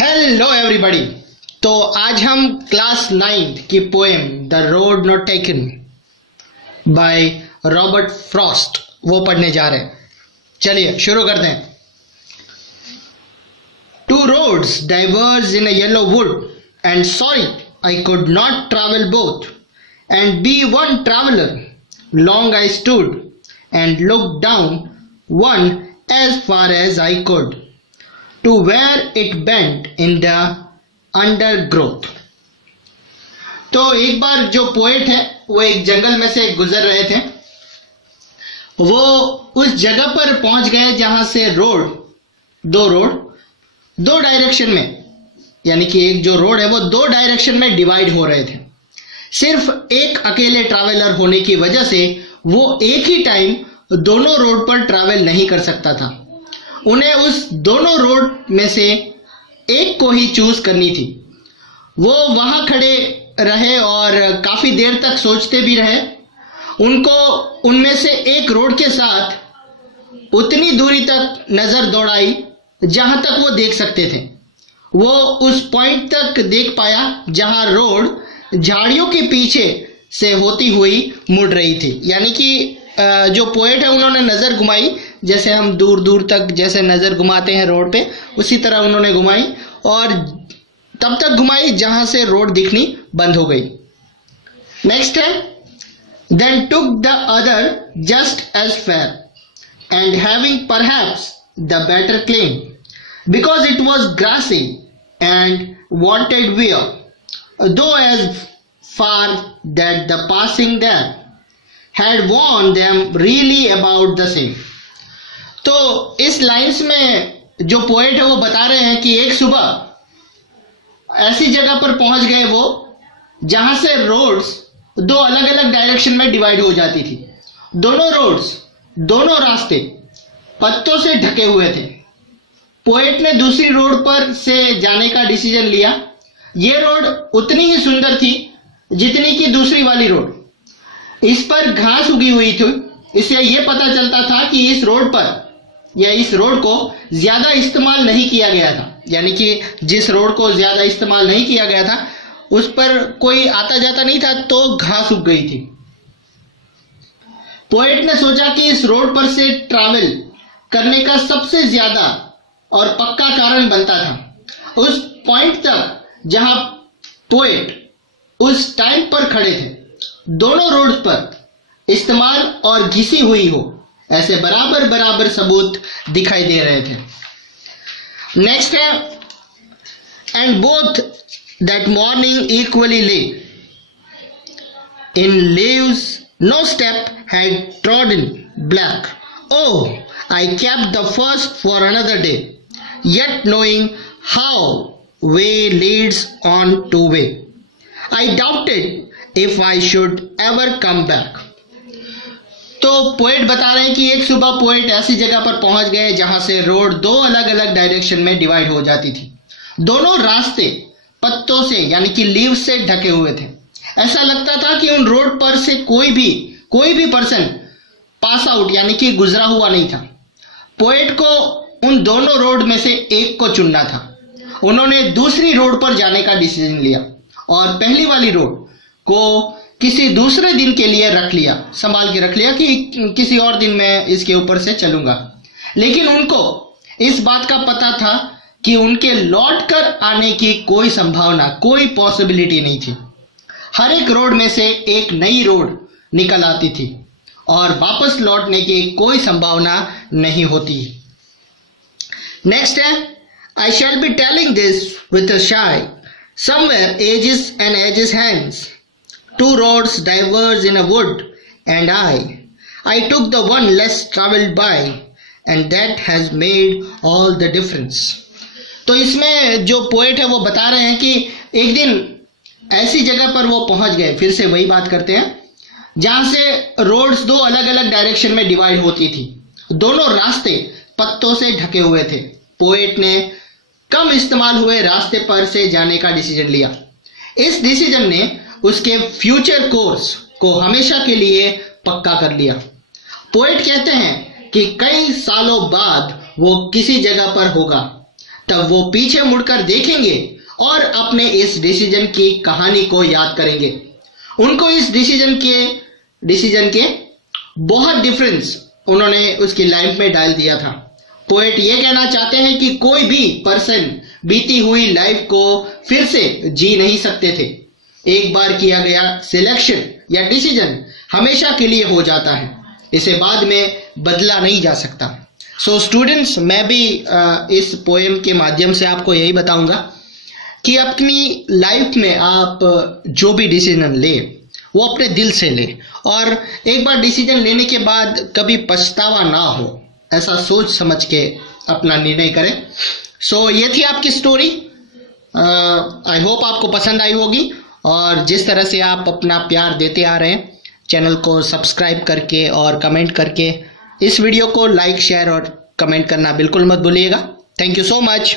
Hello everybody. तो आज हम क्लास 9 की poem the road not taken by Robert Frost वो पढ़ने जा रहे हैं। चलिए शुरू करते हैं। Two roads diverge in a yellow wood and sorry I could not travel both and be one traveller long I stood and look down one as far as I could to where it bent in the undergrowth। तो एक बार जो poet है वो एक जंगल में से गुजर रहे थे। वो उस जगह पर पहुंच गए जहां से दो डायरेक्शन में, यानी कि एक जो रोड है वो दो डायरेक्शन में डिवाइड हो रहे थे। सिर्फ एक अकेले ट्रैवलर होने की वजह से वो एक ही टाइम दोनों रोड पर ट्रैवल नहीं कर सकता था। उन्हें उस दोनों रोड में से एक को ही चूज करनी थी। वो वहां खड़े रहे और काफी देर तक सोचते भी रहे। उनको उनमें से एक रोड के साथ उतनी दूरी तक नजर दौड़ाई जहां तक वो देख सकते थे। वो उस पॉइंट तक देख पाया जहां रोड झाड़ियों के पीछे से होती हुई मुड़ रही थी। यानी कि जो पोएट है उन्होंने नजर घुमाई, जैसे हम दूर दूर तक जैसे नजर घुमाते हैं रोड पे, उसी तरह उन्होंने घुमाई और तब तक घुमाई जहां से रोड दिखनी बंद हो गई। नेक्स्ट है then took the other just as fair and having perhaps the better claim because it was grassy and wanted wear though as far that the passing there had warned them really about the same। तो इस lines में जो poet है वो बता रहे हैं कि एक सुबह ऐसी जगह पर पहुंच गए वो जहां से रोड्स दो अलग अलग डायरेक्शन में डिवाइड हो जाती थी। दोनों रास्ते पत्तों से ढके हुए थे। पोएट ने दूसरी रोड पर से जाने का डिसीजन लिया। ये रोड उतनी ही सुंदर थी जितनी कि दूसरी वाली रोड। इस पर घास उगी हुई थी, इससे यह पता चलता था कि इस रोड पर या इस रोड को ज्यादा इस्तेमाल नहीं किया गया था। यानी कि जिस रोड को ज्यादा इस्तेमाल नहीं किया गया था उस पर कोई आता जाता नहीं था, तो घास उग गई थी। पोएट ने सोचा कि इस रोड पर से ट्रैवल करने का सबसे ज्यादा और पक्का कारण बनता था उस पॉइंट तक जहां पोएट उस टाइम पर खड़े थे। दोनों रोड पर इस्तेमाल और घिसी हुई हो ऐसे बराबर बराबर सबूत दिखाई दे रहे थे। नेक्स्ट है and both that morning equally lay in leaves no step had trodden black oh I kept the first for another day yet knowing how way leads on to way I doubted if I should ever come back। तो poet बता रहे हैं कि एक सुबह poet ऐसी जगह पर पहुंच गए जहां से रोड दो अलग अलग डायरेक्शन में डिवाइड हो जाती थी। दोनों रास्ते पत्तों से यानी कि लीव्स से ढके हुए थे। ऐसा लगता था कि उन रोड पर से कोई भी पर्सन पास आउट यानी कि गुजरा हुआ नहीं था। पोएट को उन दोनों रोड में से एक को चुनना था। उन्होंने दूसरी रोड पर जाने का डिसीजन लिया और पहली वाली रोड को किसी दूसरे दिन के लिए संभाल के रख लिया कि किसी और दिन मैं इसके ऊपर से चलूंगा। लेकिन उनको इस बात का पता था कि उनके लौट कर आने की कोई संभावना, कोई पॉसिबिलिटी नहीं थी। हर एक रोड में से एक नई रोड निकल आती थी और वापस लौटने की कोई संभावना नहीं होती। नेक्स्ट है I shall be telling this with a sigh somewhere ages and ages hence Two roads diverged in a wood and I took the one less traveled by and that has made all the difference। तो इसमें जो poet है वो बता रहे हैं कि एक दिन ऐसी जगह पर वो पहुंच गए, फिर से वही बात करते हैं, जहां से रोड्स दो अलग अलग डायरेक्शन में डिवाइड होती थी। दोनों रास्ते पत्तों से ढके हुए थे। पोएट ने कम इस्तेमाल हुए रास्ते पर से जाने का डिसीजन लिया। इस डिसीजन ने उसके फ्यूचर कोर्स को हमेशा के लिए पक्का कर लिया। पोएट कहते हैं कि कई सालों बाद वो किसी जगह पर होगा तब वो पीछे मुड़कर देखेंगे और अपने इस डिसीजन की कहानी को याद करेंगे। उनको इस डिसीजन के बहुत डिफरेंस उन्होंने उसकी लाइफ में डाल दिया था। पोएट ये कहना चाहते हैं कि कोई भी पर्सन बीती हुई लाइफ को फिर से जी नहीं सकते थे। एक बार किया गया सिलेक्शन या डिसीजन हमेशा के लिए हो जाता है, इसे बाद में बदला नहीं जा सकता। सो स्टूडेंट्स, मैं भी इस पोएम के माध्यम से आपको यही बताऊंगा कि अपनी लाइफ में आप जो भी डिसीजन ले वो अपने दिल से ले, और एक बार डिसीजन लेने के बाद कभी पछतावा ना हो, ऐसा सोच समझ के अपना निर्णय करें। सो ये थी आपकी स्टोरी। आई होप आपको पसंद आई होगी, और जिस तरह से आप अपना प्यार देते आ रहे हैं, चैनल को सब्सक्राइब करके और कमेंट करके इस वीडियो को लाइक, शेयर और कमेंट करना बिल्कुल मत भूलिएगा। Thank you so much.